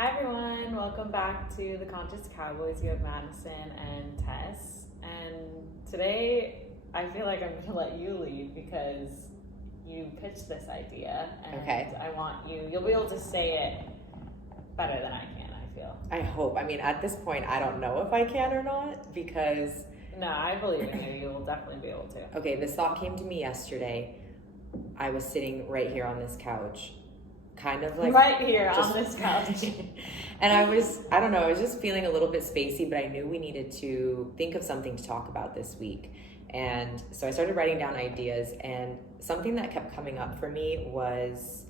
Hi everyone, welcome back to the Conscious Cowboys. You have Madison and Tess, and today I feel like I'm going to let you lead because you pitched this idea, and Okay. I want you'll be able to say it better than I can, I feel. I hope. I mean, at this point, I don't know if I can or not because... No, I believe in you. You will definitely be able to. Okay, this thought came to me yesterday. I was sitting right here on this couch, kind of like... Right here on this couch. And I was just feeling a little bit spacey, but I knew we needed to think of something to talk about this week. And so I started writing down ideas, and something that kept coming up for me was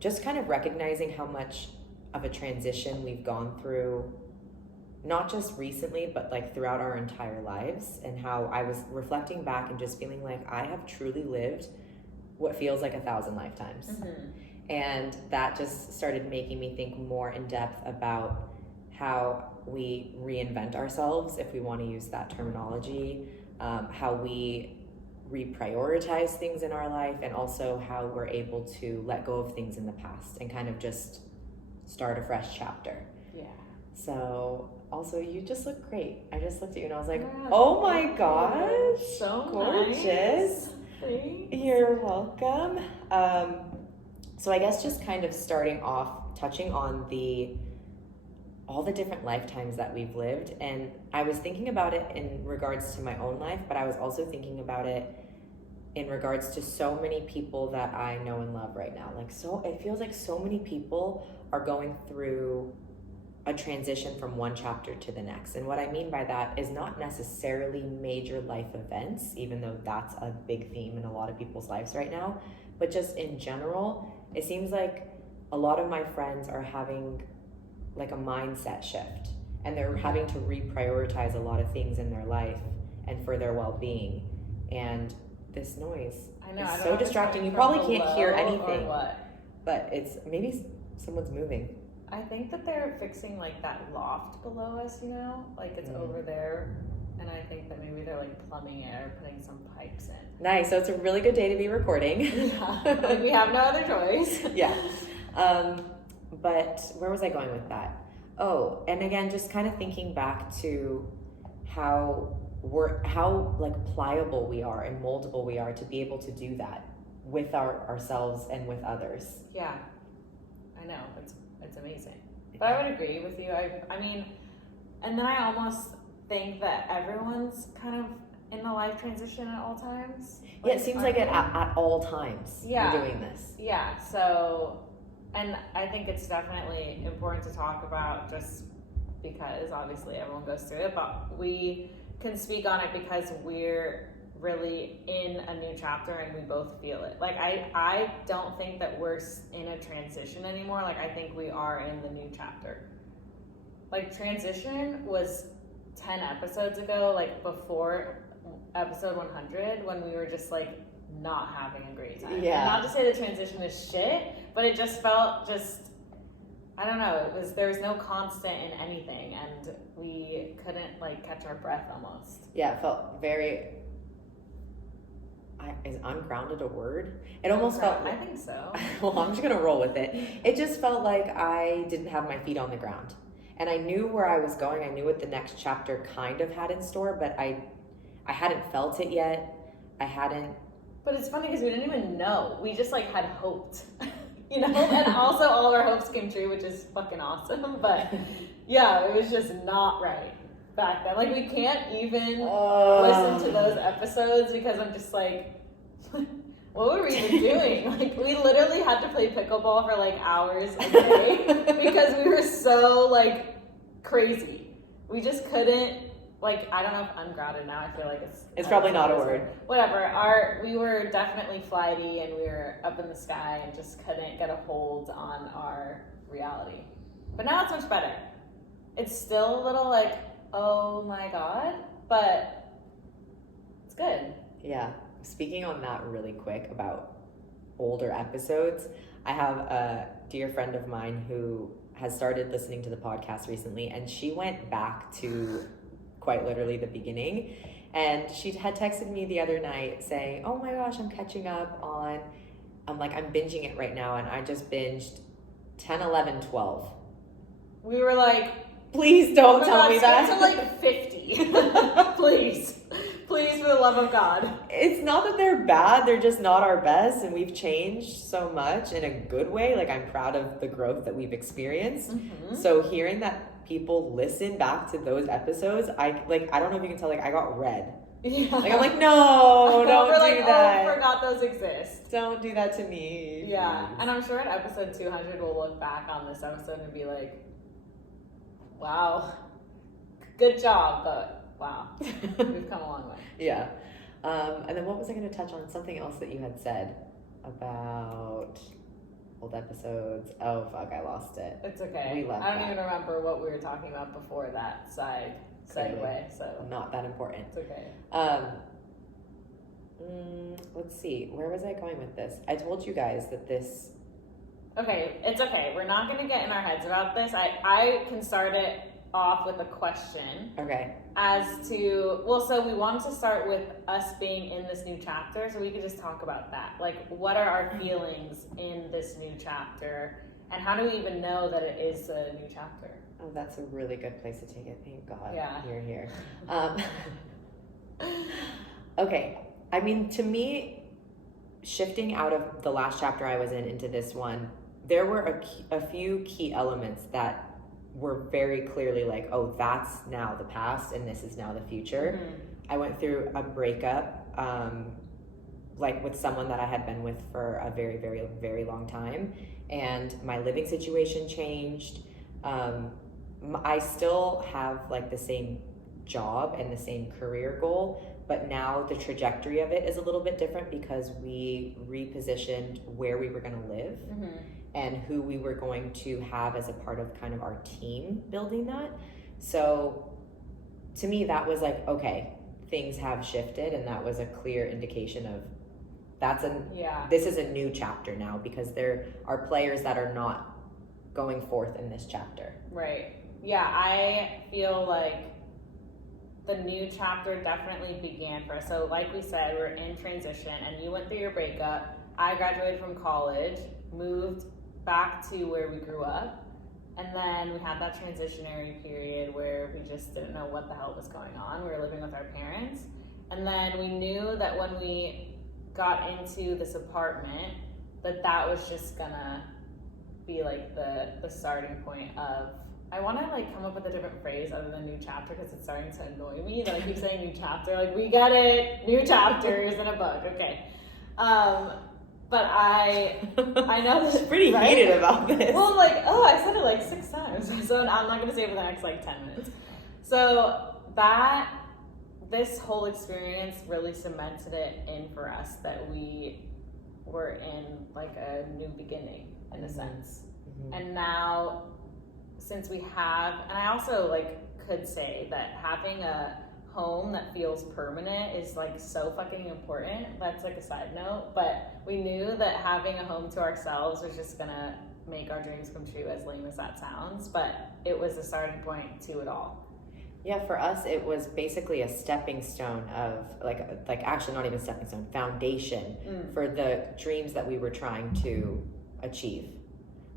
just kind of recognizing how much of a transition we've gone through, not just recently, but like throughout our entire lives, and how I was reflecting back and just feeling like I have truly lived what feels like 1,000 lifetimes. Mm-hmm. And that just started making me think more in depth about how we reinvent ourselves, if we want to use that terminology, how we reprioritize things in our life, and also how we're able to let go of things in the past and kind of just start a fresh chapter. Yeah. So also, you just look great. I just looked at you and I was like, oh my gosh, so gorgeous. Nice. Thanks. You're welcome. So I guess just kind of starting off, touching on all the different lifetimes that we've lived. And I was thinking about it in regards to my own life, but I was also thinking about it in regards to so many people that I know and love right now. So it feels like so many people are going through a transition from one chapter to the next. And what I mean by that is not necessarily major life events, even though that's a big theme in a lot of people's lives right now, but just in general, it seems like a lot of my friends are having like a mindset shift, and they're having to reprioritize a lot of things in their life and for their well-being. And this noise is so distracting. You probably can't hear anything, but it's maybe someone's moving. I think that they're fixing like that loft below us, like it's over there. And I think that maybe they're like plumbing it or putting some pipes in. Nice. So it's a really good day to be recording. Yeah. Like we have no other choice. Yeah. But where was I going with that? Oh, and again, just kind of thinking back to how like pliable we are and moldable we are to be able to do that with ourselves and with others. Yeah. I know. It's amazing. But I would agree with you. I mean, and then I almost think that everyone's kind of in a life transition at all times. Yeah, it seems like at all times you're doing this. Yeah, so, and I think it's definitely important to talk about just because obviously everyone goes through it, but we can speak on it because we're really in a new chapter and we both feel it. Like I don't think that we're in a transition anymore. Like I think we are in the new chapter. Like transition was 10 episodes ago, like before episode 100, when we were just like not having a great time. Yeah. And not to say the transition is shit, but it just felt I don't know, there was no constant in anything, and we couldn't like catch our breath almost. Yeah, it felt very, is ungrounded a word? It almost felt like, I think so. Well, I'm just gonna roll with it. It just felt like I didn't have my feet on the ground. And I knew where I was going. I knew what the next chapter kind of had in store, but I hadn't felt it yet. But it's funny because we didn't even know. We just like had hoped, And also all of our hopes came true, which is fucking awesome. But yeah, it was just not right back then. Like we can't even listen to those episodes because I'm just like, what were we even doing? Like we literally had to play pickleball for like hours a day because we were so like crazy. We just couldn't, like, I don't know if ungrounded now. I feel like it's probably not a word. Whatever. We were definitely flighty and we were up in the sky and just couldn't get a hold on our reality. But now it's much better. It's still a little like, oh my God, but it's good. Yeah. Speaking on that really quick about older episodes, I have a dear friend of mine who has started listening to the podcast recently, and she went back to quite literally the beginning, and she had texted me the other night saying, oh my gosh, I'm catching up on, I'm binging it right now, and I just binged 10, 11, 12. We were like, please don't tell me that. To like 50. Please, for the love of God. It's not that they're bad, they're just not our best, and we've changed so much in a good way. Like, I'm proud of the growth that we've experienced. Mm-hmm. So hearing that people listen back to those episodes, I don't know if you can tell, like, I got red. Yeah. Like, I'm like, no, don't do that. Oh, I forgot those exist. Don't do that to me. Yeah, please. And I'm sure in episode 200 we'll look back on this episode and be like, wow, good job, but wow, we've come a long way. Yeah. And then what was I going to touch on? Something else that you had said about old episodes. Oh, fuck, I lost it. It's okay. We left I don't even remember what we were talking about before that segue, so. Not that important. It's okay. Let's see. Where was I going with this? I told you guys that this... Okay, it's okay. We're not going to get in our heads about this. I can start it off with a question. Okay. As to, well, so we wanted to start with us being in this new chapter, so we could just talk about that. Like, what are our feelings in this new chapter, and how do we even know that it is a new chapter? Oh, that's a really good place to take it. Thank God. Yeah. You're here. Okay. I mean, to me, shifting out of the last chapter I was in into this one, there were a few key elements that were very clearly like, oh, that's now the past and this is now the future. Mm-hmm. I went through a breakup, like with someone that I had been with for a very, very, very long time. And my living situation changed. I still have like the same job and the same career goal, but now the trajectory of it is a little bit different because we repositioned where we were going to live. Mm-hmm. And who we were going to have as a part of kind of our team building that. So to me, that was like, okay, things have shifted, and that was a clear indication of this is a new chapter now, because there are players that are not going forth in this chapter. Right. Yeah, I feel like the new chapter definitely began for us. So like we said, we're in transition, and you went through your breakup. I graduated from college, moved back to where we grew up, and then we had that transitionary period where we just didn't know what the hell was going on. We were living with our parents, and then we knew that when we got into this apartment that was just gonna be like the starting point of, I want to like come up with a different phrase other than new chapter, because it's starting to annoy me that I keep saying new chapter. Like, we get it, new chapters in a book, okay. But I know that... She's pretty heated about this. Well, like, I said it like 6 times, so I'm not going to say it for the next like 10 minutes. So this whole experience really cemented it in for us that we were in like a new beginning in a sense. Mm-hmm. And now, since we have, and I also like could say that having a home that feels permanent is like so fucking important. That's like a side note, but we knew that having a home to ourselves was just gonna make our dreams come true, as lame as that sounds, but it was a starting point to it all. Yeah, for us it was basically a stepping stone of like actually not even stepping stone, foundation for the dreams that we were trying to achieve.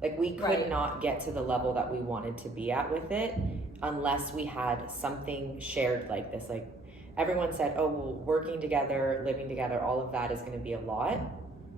Like, we could not get to the level that we wanted to be at with it unless we had something shared like this. Like, everyone said, oh, well, working together, living together, all of that is going to be a lot.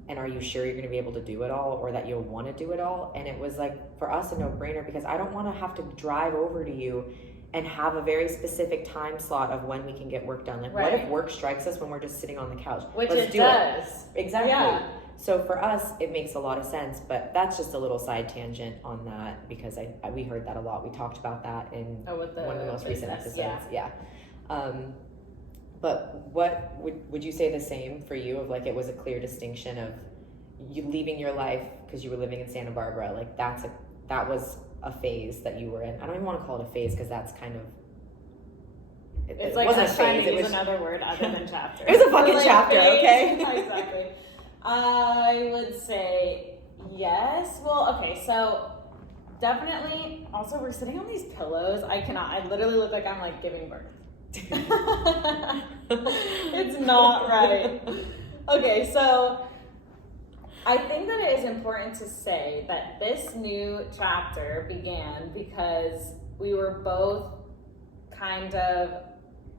And are you sure you're going to be able to do it all, or that you'll want to do it all? And it was like, for us, a no-brainer, because I don't want to have to drive over to you and have a very specific time slot of when we can get work done. Like, what if work strikes us when we're just sitting on the couch? Which it does. Exactly. Yeah. So for us, it makes a lot of sense, but that's just a little side tangent on that, because we heard that a lot. We talked about that in one of the most recent episodes. Yeah. But what would you say the same for you, of like, it was a clear distinction of you leaving your life because you were living in Santa Barbara? Like, that was a phase that you were in. I don't even want to call it a phase, because that's kind of... It wasn't a phase. It was another word other than chapter. It was a fucking chapter, okay? Exactly. I would say yes. Well, okay, so definitely. Also, we're sitting on these pillows. I literally look like I'm like giving birth. It's not right. Okay, so I think that it is important to say that this new chapter began because we were both kind of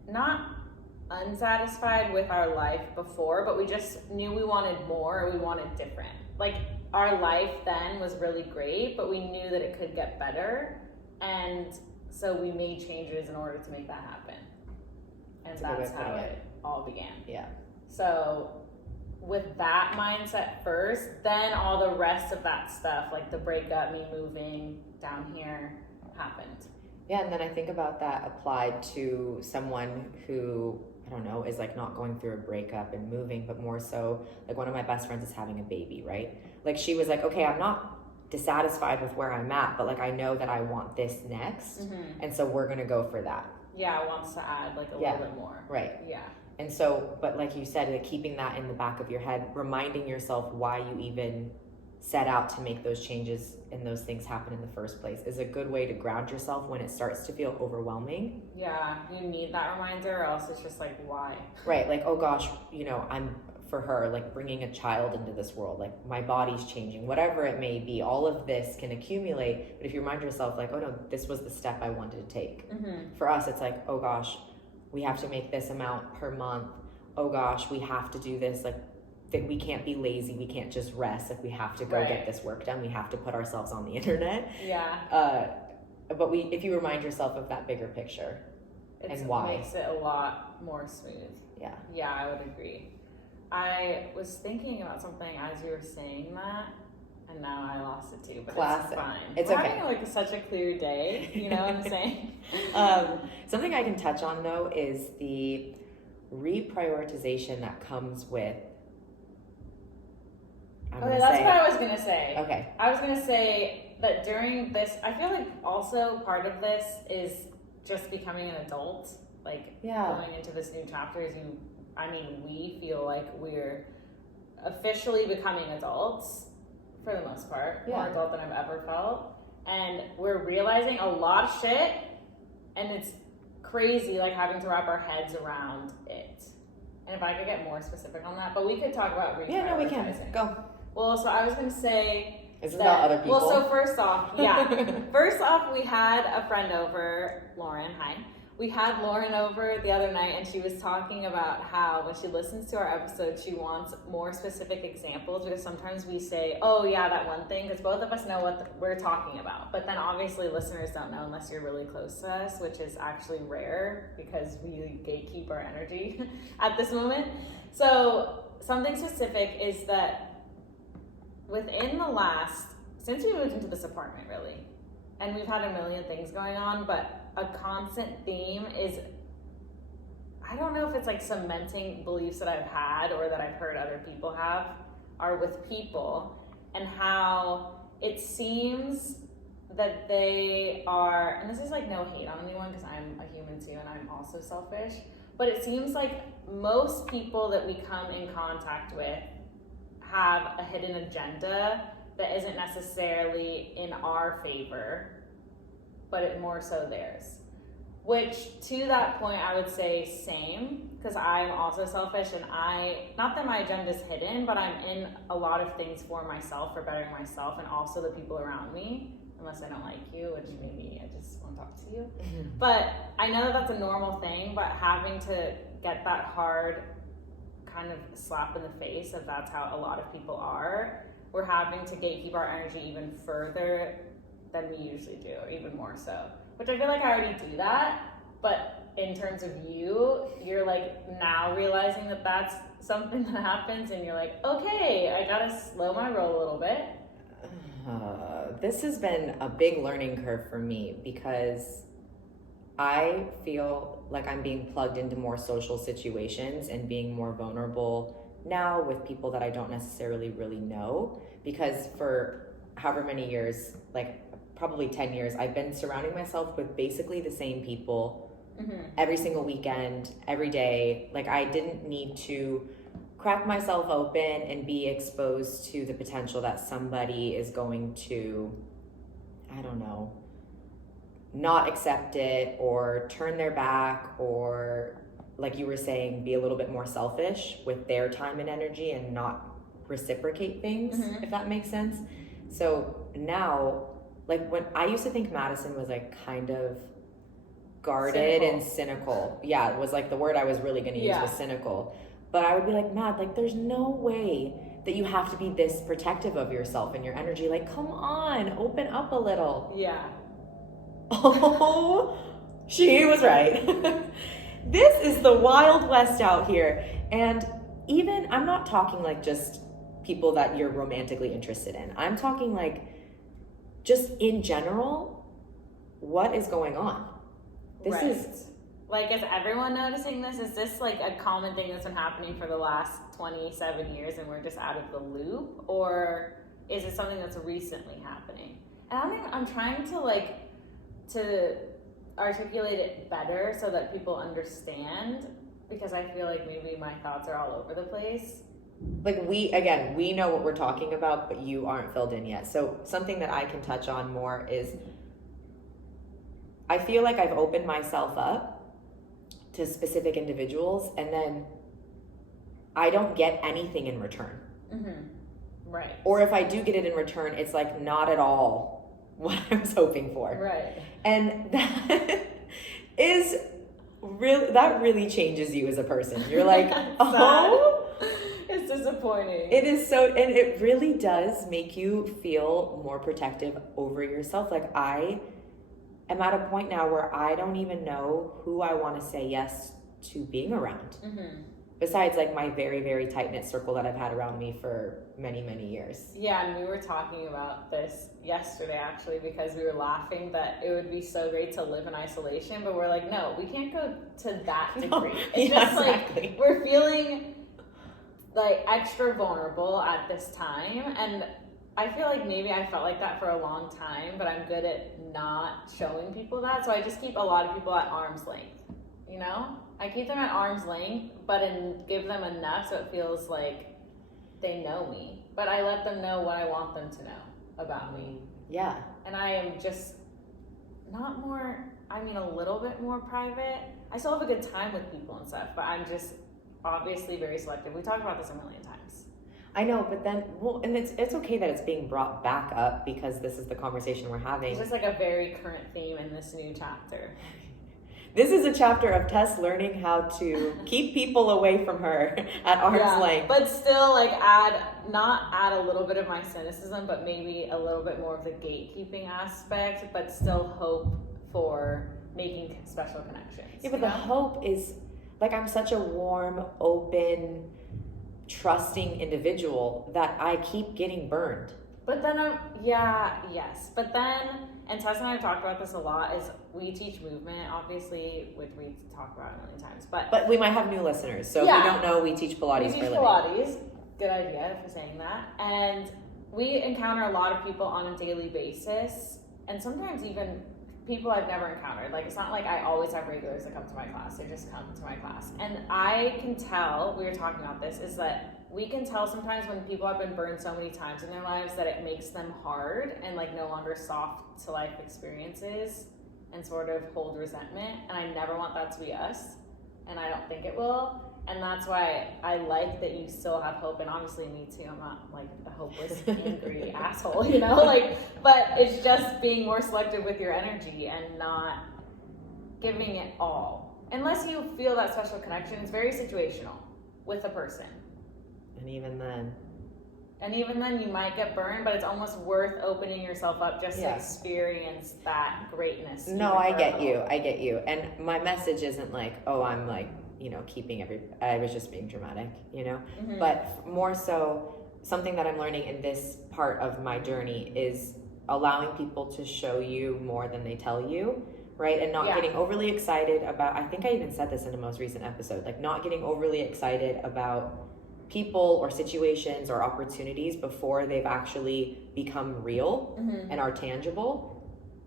not unsatisfied with our life before, but we just knew we wanted more, or we wanted different. Like, our life then was really great, but we knew that it could get better, and so we made changes in order to make that happen. And that's how it all began. Yeah. So with that mindset first, then all the rest of that stuff, like the breakup, me moving down here, happened. Yeah, and then I think about that applied to someone who, I don't know, is like not going through a breakup and moving, but more so like one of my best friends is having a baby, right? Like she was like, okay, I'm not dissatisfied with where I'm at, but like I know that I want this next, and so we're gonna go for that. Yeah, I wants to add like a little bit more. Right. Yeah. And so, but like you said, like keeping that in the back of your head, reminding yourself why you even set out to make those changes and those things happen in the first place is a good way to ground yourself when it starts to feel overwhelming. Yeah, you need that reminder, or else it's just like, why? Right, like, oh gosh, you know, I'm, for her, like bringing a child into this world, like my body's changing, whatever it may be, all of this can accumulate. But if you remind yourself like, oh no, this was the step I wanted to take. For us, it's like, oh gosh, we have to make this amount per month. Oh gosh, we have to do this. Like, that we can't be lazy. We can't just rest. Like, we have to go get this work done. We have to put ourselves on the internet. Yeah. But if you remind yourself of that bigger picture and why. It makes it a lot more smooth. Yeah. Yeah, I would agree. I was thinking about something as you were saying that, and now I lost it too, but Classic. It's fine. It's We're okay. having like such a clear day, you know what I'm saying? Something I can touch on though is the reprioritization that comes with. Okay, that's what I was gonna say. Okay. I was gonna say that during this, I feel like also part of this is just becoming an adult, like going into this new chapter is we feel like we're officially becoming adults for the most part, more adult than I've ever felt. And we're realizing a lot of shit, and it's crazy, like having to wrap our heads around it. And if I could get more specific on that, but we could talk about reprioritizing. Yeah, no, we can. Go. Well, so I was going to say... Is this about other people? Well, so first off, we had a friend over, Lauren, hi. We had Lauren over the other night, and she was talking about how when she listens to our episode, she wants more specific examples, because sometimes we say, oh yeah, that one thing, because both of us know what we're talking about. But then obviously listeners don't know unless you're really close to us, which is actually rare because we gatekeep our energy at this moment. So something specific is that within since we moved into this apartment really, and we've had a million things going on, but a constant theme is, I don't know if it's like cementing beliefs that I've had or that I've heard other people have, are with people, and how it seems that they are, and this is like no hate on anyone because I'm a human too and I'm also selfish, but it seems like most people that we come in contact with have a hidden agenda that isn't necessarily in our favor, but it more so theirs. Which, to that point, I would say same, because I'm also selfish, and not that my agenda's hidden, but I'm in a lot of things for myself, for bettering myself, and also the people around me, unless I don't like you, which maybe I just won't talk to you. But I know that that's a normal thing, but having to get that hard kind of slap in the face of that's how a lot of people are, we're having to gatekeep our energy even further than we usually do, or even more so. Which I feel like I already do that, but in terms of you're like now realizing that that's something that happens, and you're like, okay, I gotta slow my roll a little bit. This has been a big learning curve for me, because I feel like I'm being plugged into more social situations and being more vulnerable now with people that I don't necessarily really know, because for however many years, like probably 10 years, I've been surrounding myself with basically the same people every single weekend, every day. Like, I didn't need to crack myself open and be exposed to the potential that somebody is going to, I don't know, not accept it or turn their back, or like you were saying, be a little bit more selfish with their time and energy and not reciprocate things, Mhm. if that makes sense. So now, like when I used to think Madison was like kind of guarded Cynical. and cynical. Yeah, it was like the word I was really going to use was cynical. But I would be like, Mad, like there's no way that you have to be this protective of yourself and your energy. Like, come on, open up a little. Yeah. Oh, she was right. This is the Wild West out here. And even, I'm not talking like just people that you're romantically interested in. I'm talking like just in general, what is going on? This is like, is everyone noticing this? Is this like a common thing that's been happening for the last 27 years and we're just out of the loop? Or is it something that's recently happening? And I'm trying to articulate it better so that people understand, because I feel like maybe my thoughts are all over the place. Like we know what we're talking about, but you aren't filled in yet. So something that I can touch on more is I feel like I've opened myself up to specific individuals, and then I don't get anything in return. Mm-hmm. Right. Or if I do get it in return, it's like not at all what I was hoping for. Right. And that is that really changes you as a person. You're like, oh, it's disappointing. It is so, and it really does make you feel more protective over yourself. Like I am at a point now where I don't even know who I want to say yes to being around. Mm-hmm. Besides like my very, very tight-knit circle that I've had around me for many, many years. Yeah, and we were talking about this yesterday actually, because we were laughing that it would be so great to live in isolation, but we're like, no, we can't go to that degree. No, it's yeah, just exactly. like we're feeling like extra vulnerable at this time, and I feel like maybe I felt like that for a long time, but I'm good at not showing people that, so I just keep a lot of people at arm's length, you know? I keep them at arm's length, but give them enough so it feels like they know me. But I let them know what I want them to know about me. Yeah. And I am just a little bit more private. I still have a good time with people and stuff, but I'm just obviously very selective. We talked about this a million times. I know, but then, and it's okay that it's being brought back up because this is the conversation we're having. It's just like a very current theme in this new chapter. This is a chapter of Tess learning how to keep people away from her at arm's length. But still, like, not add a little bit of my cynicism, but maybe a little bit more of the gatekeeping aspect, but still hope for making special connections. Yeah, but the hope is, like, I'm such a warm, open, trusting individual that I keep getting burned. But then, yes. But then, and Tess and I have talked about this a lot, is we teach movement, obviously, which we talk about a million times. But we might have new listeners. So if you don't know, we teach Pilates for a living. Pilates. Good idea for saying that. And we encounter a lot of people on a daily basis, and sometimes even people I've never encountered. Like, it's not like I always have regulars that come to my class. They just come to my class. And I can tell, we were talking about this, is that we can tell sometimes when people have been burned so many times in their lives that it makes them hard and like no longer soft to life experiences and sort of hold resentment. And I never want that to be us. And I don't think it will. And that's why I like that you still have hope. And obviously me too. I'm not like a hopeless, angry asshole, you know? But it's just being more selective with your energy and not giving it all. Unless you feel that special connection, it's very situational with a person. And even then you might get burned, but it's almost worth opening yourself up just to experience that greatness. No, I get you. And my message isn't like, oh, I'm like, I was just being dramatic, Mm-hmm. But more so, something that I'm learning in this part of my journey is allowing people to show you more than they tell you, right? And not getting overly excited about, I think I even said this in the most recent episode, like not getting overly excited about people or situations or opportunities before they've actually become real and are tangible.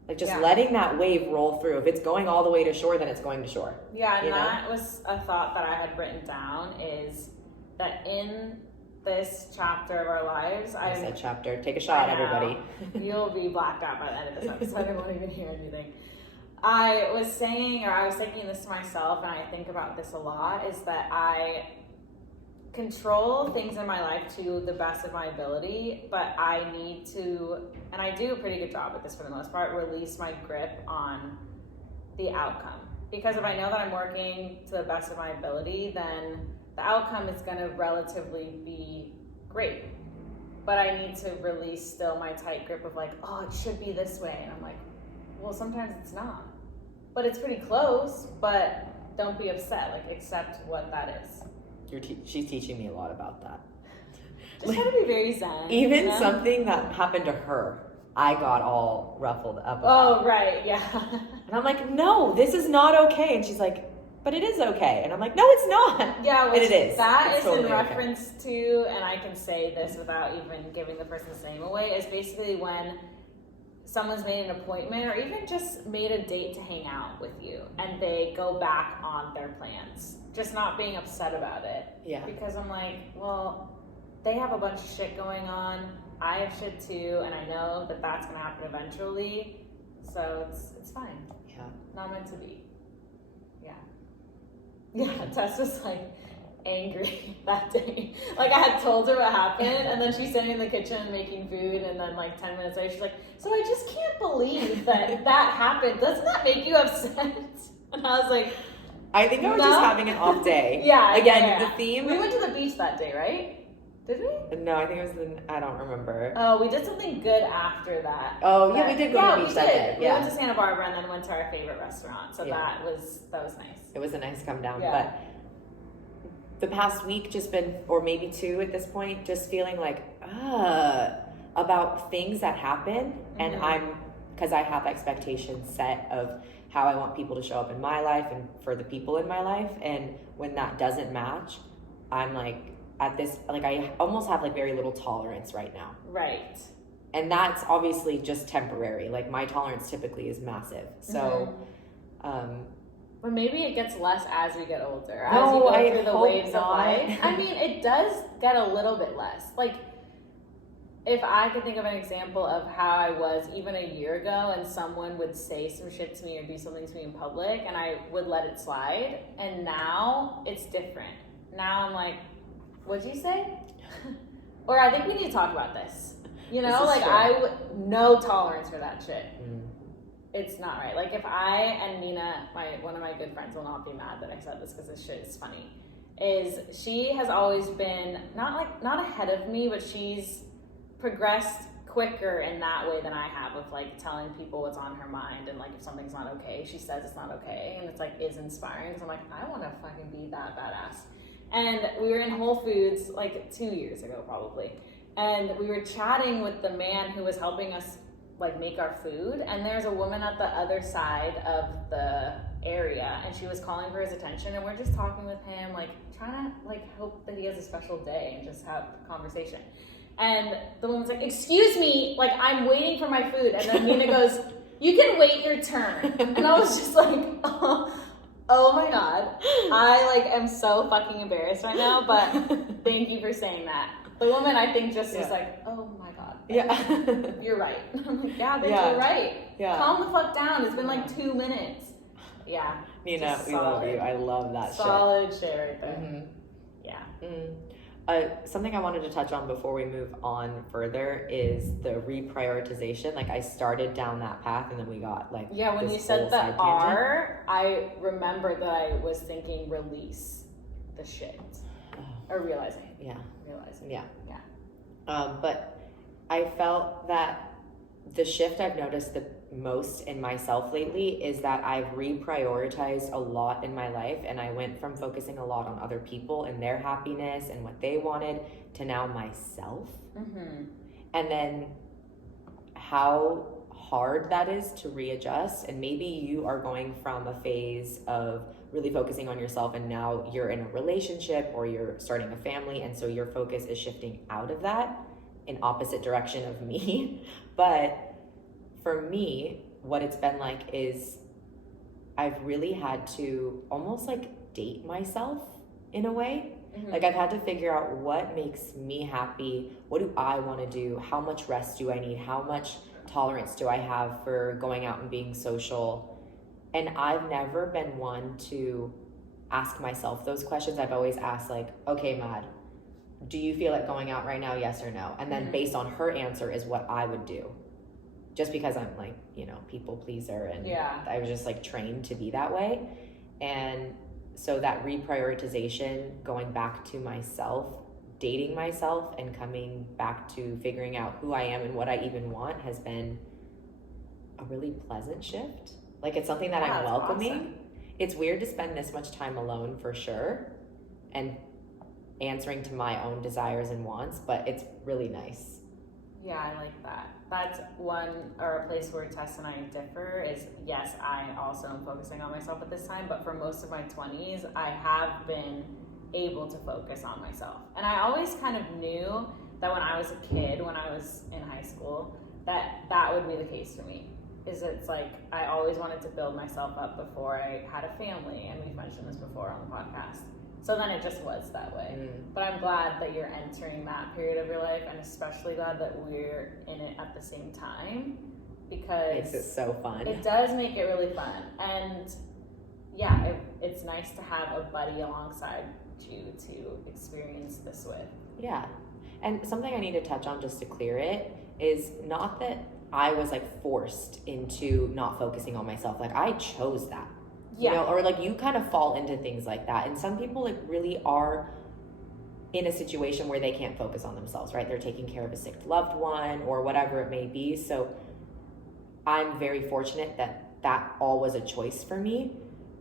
Like just letting that wave roll through. If it's going all the way to shore, then it's going to shore. Yeah, and that was a thought that I had written down, is that in this chapter of our lives, I said chapter. Take a shot, everybody. You'll be blacked out by the end of this episode. I won't even hear anything. I was thinking this to myself, and I think about this a lot, is that I control things in my life to the best of my ability, but I need to, and I do a pretty good job at this for the most part, release my grip on the outcome. Because if I know that I'm working to the best of my ability, then the outcome is going to relatively be great. But I need to release still my tight grip of like, oh, it should be this way. And I'm like, well, sometimes it's not. But it's pretty close, but don't be upset. Like, accept what that is. She's teaching me a lot about that. Just try to be very zen. Even you know? something that happened to her, I got all ruffled up about. Oh, right, yeah. And I'm like, no, this is not okay. And she's like, but it is okay. And I'm like, no, it's not. Yeah, and it is. That it's is totally in reference to, and I can say this without even giving the person's name away, is basically when someone's made an appointment or even just made a date to hang out with you and they go back on their plans. Just not being upset about it. Yeah. Because I'm like, well, they have a bunch of shit going on. I have shit too, and I know that that's going to happen eventually. So it's fine. Yeah. Not meant to be. Yeah. Yeah, Tess was like angry that day. Like I had told her what happened, and then she's sitting in the kitchen making food, and then like 10 minutes later she's like, so I just can't believe that happened. Doesn't that make you upset? And I was like, I think I was just having an off day. Yeah. Again, yeah. the theme. We went to the beach that day, right? Did we? No, I think it was I don't remember. Oh, we did something good after that. Oh, yeah, we did go to the beach that day. We went to Santa Barbara and then went to our favorite restaurant. So that was nice. It was a nice come down. Yeah. But the past week just been, or maybe 2 at this point, just feeling like, about things that happen. Mm-hmm. And because I have expectations set of how I want people to show up in my life and for the people in my life. And when that doesn't match, I'm like, at this, like I almost have like very little tolerance right now. Right. And that's obviously just temporary. Like my tolerance typically is massive. So, but maybe it gets less as we get older. No, as you go I through the hope waves not. of life. I mean, it does get a little bit less. Like, if I could think of an example of how I was even a year ago and someone would say some shit to me or do something to me in public and I would let it slide. And now it's different. Now I'm like, what'd you say? Or I think we need to talk about this. You know, like no tolerance for that shit. It's not right. Like if I and Nina, one of my good friends, will not be mad that I said this because this shit is funny, is she has always been not ahead of me, but she's progressed quicker in that way than I have of like telling people what's on her mind, and like if something's not okay, she says it's not okay, and it's like is inspiring because I'm like, I want to fucking be that badass. And we were in Whole Foods like 2 years ago probably, and we were chatting with the man who was helping us like make our food, and there's a woman at the other side of the area, and she was calling for his attention, and we're just talking with him, like trying to like hope that he has a special day and just have a conversation. And the woman's like, excuse me, like I'm waiting for my food. And then Nina goes, you can wait your turn. And I was just like, oh my God. I like am so fucking embarrassed right now, but thank you for saying that. The woman I think just was like, oh my God. Yeah. You're right. I'm like, yeah, bitch, you're right. Yeah. Calm the fuck down. It's been like 2 minutes. Yeah. Nina, we love you. I love that solid shit right there. Mm-hmm. Yeah. Mm. Something I wanted to touch on before we move on further is the reprioritization. Like I started down that path and then we got like when you said the R, I remember that I was thinking release the shit. Or realizing. Yeah. Realizing. Yeah. Yeah. But I felt that the shift I've noticed the most in myself lately is that I've reprioritized a lot in my life, and I went from focusing a lot on other people and their happiness and what they wanted to now myself. Mm-hmm. And then how hard that is to readjust. And maybe you are going from a phase of really focusing on yourself, and now you're in a relationship or you're starting a family, and so your focus is shifting out of that in opposite direction of me. But for me, what it's been like is I've really had to almost like date myself in a way. Mm-hmm. Like I've had to figure out what makes me happy. What do I want to do? How much rest do I need? How much tolerance do I have for going out and being social? And I've never been one to ask myself those questions. I've always asked like, okay, Mad, do you feel like going out right now? Yes or no? And then based on her answer is what I would do. Just because I'm like, people pleaser, and I was just like trained to be that way. And so that reprioritization, going back to myself, dating myself, and coming back to figuring out who I am and what I even want has been a really pleasant shift. Like, it's something that I'm welcoming. Awesome. It's weird to spend this much time alone for sure, and answering to my own desires and wants, but it's really nice. Yeah, I like that. That's a place where Tess and I differ is, yes, I also am focusing on myself at this time, but for most of my 20s, I have been able to focus on myself. And I always kind of knew that when I was a kid, when I was in high school, that would be the case for me. It's like, I always wanted to build myself up before I had a family, and we've mentioned this before on the podcast. So then it just was that way. But I'm glad that you're entering that period of your life, and especially glad that we're in it at the same time, because makes it so fun. It does make it really fun. And it's nice to have a buddy alongside you to experience this with. Yeah. And something I need to touch on just to clear it is not that I was like forced into not focusing on myself. Like, I chose that. Yeah. Or like you kind of fall into things like that. And some people like really are in a situation where they can't focus on themselves, right? They're taking care of a sick loved one or whatever it may be. So I'm very fortunate that all was a choice for me.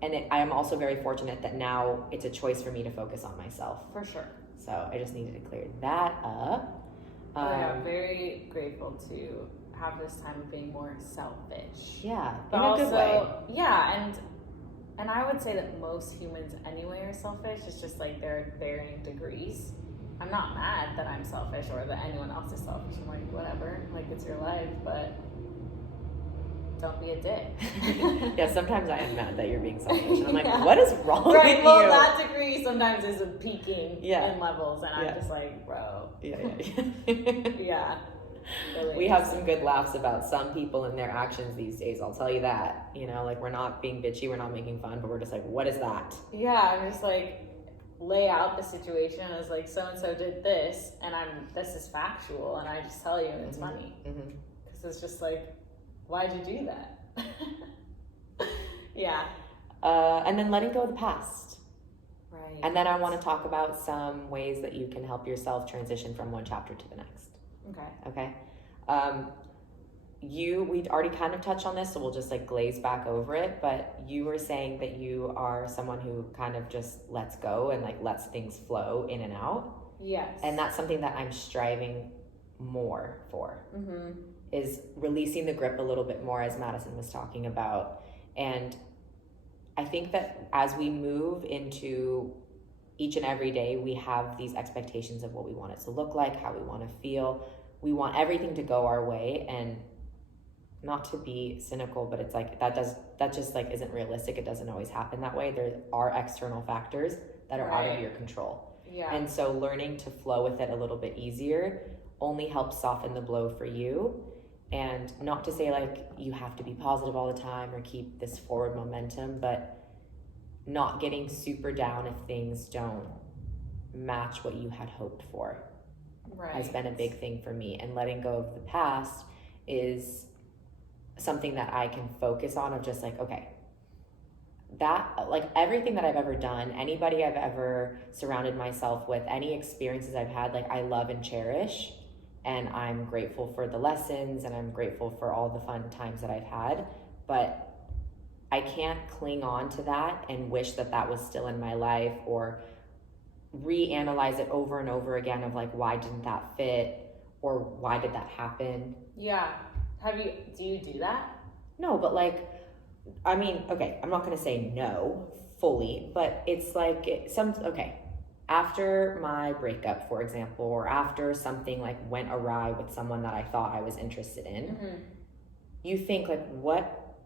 And I am also very fortunate that now it's a choice for me to focus on myself. For sure. So I just needed to clear that up. I'm very grateful to have this time of being more selfish. Yeah, but in a good way. Yeah, and I would say that most humans anyway are selfish. It's just like they're varying degrees. I'm not mad that I'm selfish or that anyone else is selfish. I'm like, whatever, like, it's your life, but don't be a dick. Yeah, sometimes I am mad that you're being selfish. And I'm like, what is wrong with you? Well, that degree sometimes is peaking in levels, and I'm just like, bro. Yeah. Really we have some good laughs about some people and their actions these days, I'll tell you that. Like, we're not being bitchy, we're not making fun, but we're just like, what is that? Yeah, I'm just like, lay out the situation as like, so-and-so did this, and this is factual, and I just tell you, and it's funny. Because it's just like, why'd you do that? Yeah. And then letting go of the past. Right. And then I want to talk about some ways that you can help yourself transition from one chapter to the next. Okay. We'd already kind of touched on this, so we'll just like glaze back over it, but you were saying that you are someone who kind of just lets go and like lets things flow in and out. Yes. And that's something that I'm striving more for, is releasing the grip a little bit more, as Madison was talking about. And I think that as we move into each and every day, we have these expectations of what we want it to look like, how we want to feel. We want everything to go our way, and not to be cynical, but it's like that just like isn't realistic. It doesn't always happen that way. There are external factors that are out of your control. Yeah. And so learning to flow with it a little bit easier only helps soften the blow for you. And not to say like you have to be positive all the time or keep this forward momentum, but not getting super down if things don't match what you had hoped for has been a big thing for me. And letting go of the past is something that I can focus on, of just like, okay, that, like, everything that I've ever done, anybody I've ever surrounded myself with, any experiences I've had, like, I love and cherish, and I'm grateful for the lessons, and I'm grateful for all the fun times that I've had, but I can't cling on to that and wish that that was still in my life, or reanalyze it over and over again of like, why didn't that fit, or why did that happen? Yeah. Do you do that? No, but like, I mean, okay, I'm not going to say no fully, but it's like after my breakup, for example, or after something like went awry with someone that I thought I was interested in, you think like, what?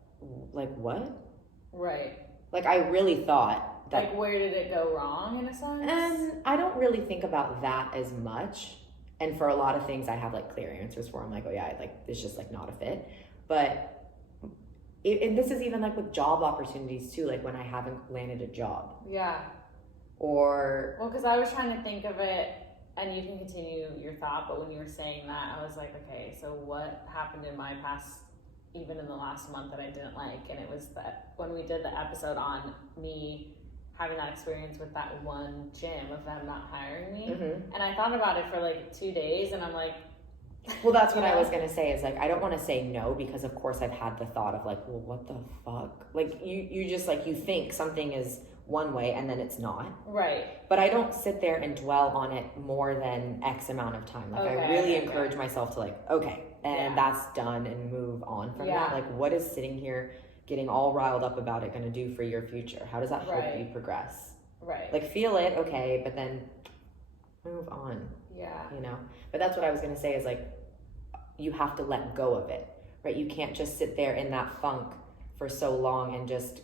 Right. Like, I really thought that. Like, where did it go wrong, in a sense? And I don't really think about that as much. And for a lot of things, I have like clear answers for. I'm like, oh yeah, like, it's just like not a fit. But and this is even like with job opportunities too, like when I haven't landed a job. Yeah. Or. Well, because I was trying to think of it and you can continue your thought, but when you were saying that, I was like, okay, so what happened in my past, even in the last month, that I didn't like? And it was that when we did the episode on me having that experience with that one gym of them not hiring me, and I thought about it for like 2 days, and I'm like, well, that's what I was gonna say, is like, I don't want to say no, because of course I've had the thought of like, well, what the fuck? Like you just like, you think something is one way and then it's not. Right. But I don't sit there and dwell on it more than X amount of time. Like I really encourage myself to like, okay, and that's done, and move on from that. Like, what is sitting here getting all riled up about it going to do for your future? How does that help you progress? Right. Like, feel it, okay, but then move on. Yeah. You know? But that's what I was going to say, is like, you have to let go of it, right? You can't just sit there in that funk for so long and just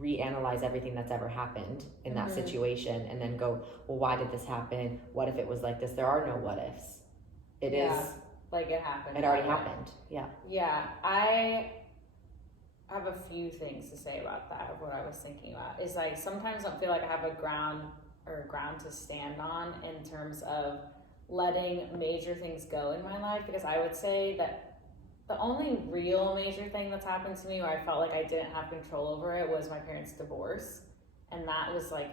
reanalyze everything that's ever happened in that situation, and then go, well, why did this happen? What if it was like this? There are no what ifs. It is like it happened. It already happened. Yeah. Yeah. I have a few things to say about that, of what I was thinking about. Is like, sometimes I don't feel like I have a ground to stand on in terms of letting major things go in my life, because I would say that the only real major thing that's happened to me where I felt like I didn't have control over it was my parents' divorce. And that was like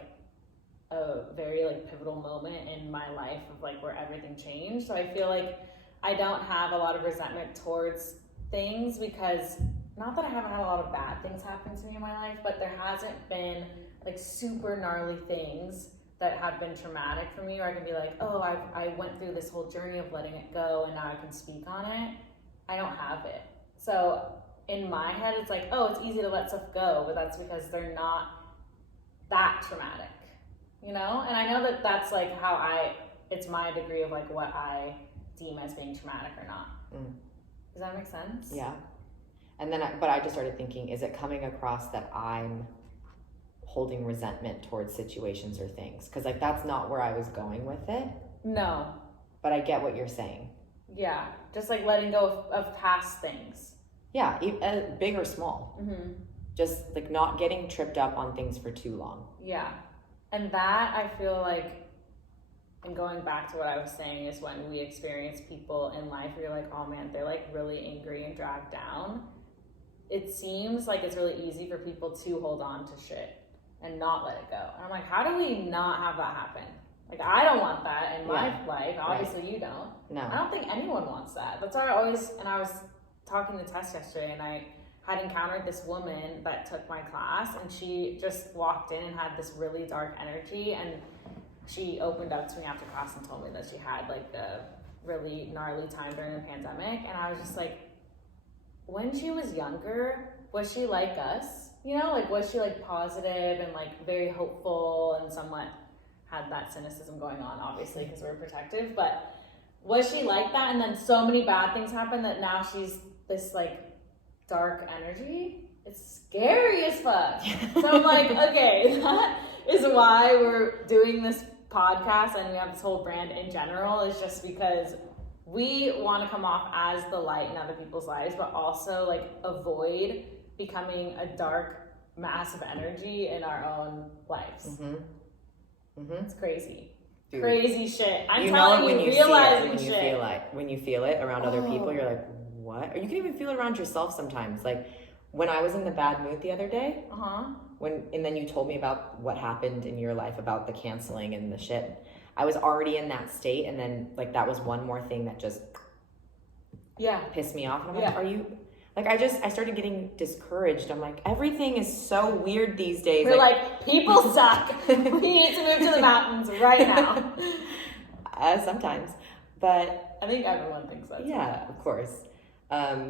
a very like pivotal moment in my life of like where everything changed. So I feel like I don't have a lot of resentment towards things, because not that I haven't had a lot of bad things happen to me in my life, but there hasn't been like super gnarly things that have been traumatic for me, where I can be like, oh, I went through this whole journey of letting it go and now I can speak on it. I don't have it. So in my head, it's like, oh, it's easy to let stuff go, but that's because they're not that traumatic, you know? And I know that that's like it's my degree of like what I deem as being traumatic or not. Does that make sense? Yeah. And then, but I just started thinking, is it coming across that I'm holding resentment towards situations or things? Because like, that's not where I was going with it. No. But I get what you're saying. Yeah, just like letting go of past things. Yeah, big or small. Just like not getting tripped up on things for too long. Yeah, and that I feel like, and going back to what I was saying, is when we experience people in life where you're like, oh man, they're like really angry and dragged down. It seems like it's really easy for people to hold on to shit and not let it go. And I'm like, how do we not have that happen? Like, I don't want that in my life. Obviously, you don't. No. I don't think anyone wants that. That's why I always, and I was talking to Tess yesterday, and I had encountered this woman that took my class, and she just walked in and had this really dark energy, and she opened up to me after class and told me that she had like a really gnarly time during the pandemic. And I was just like, when she was younger, was she like us? You know, like, was she like positive and like very hopeful, and somewhat had that cynicism going on, obviously, because we're protective, but was she like that? And then so many bad things happened that now she's this like dark energy. It's scary as fuck. So I'm like, okay, that is why we're doing this podcast, and we have this whole brand in general, is just because we want to come off as the light in other people's lives, but also like avoid becoming a dark, massive energy in our own lives. It's crazy. Dude, crazy shit. I'm telling you, realizing shit. When you feel it around other people, you're like, what? Or you can even feel it around yourself sometimes. Like when I was in the bad mood the other day, and then you told me about what happened in your life about the canceling and the shit, I was already in that state, and then like that was one more thing that just pissed me off. And I'm like, are you... Like, I started getting discouraged. I'm like, everything is so weird these days. We're like people suck. We need to move to the mountains right now. Sometimes. But I think everyone thinks that. Yeah, of course. I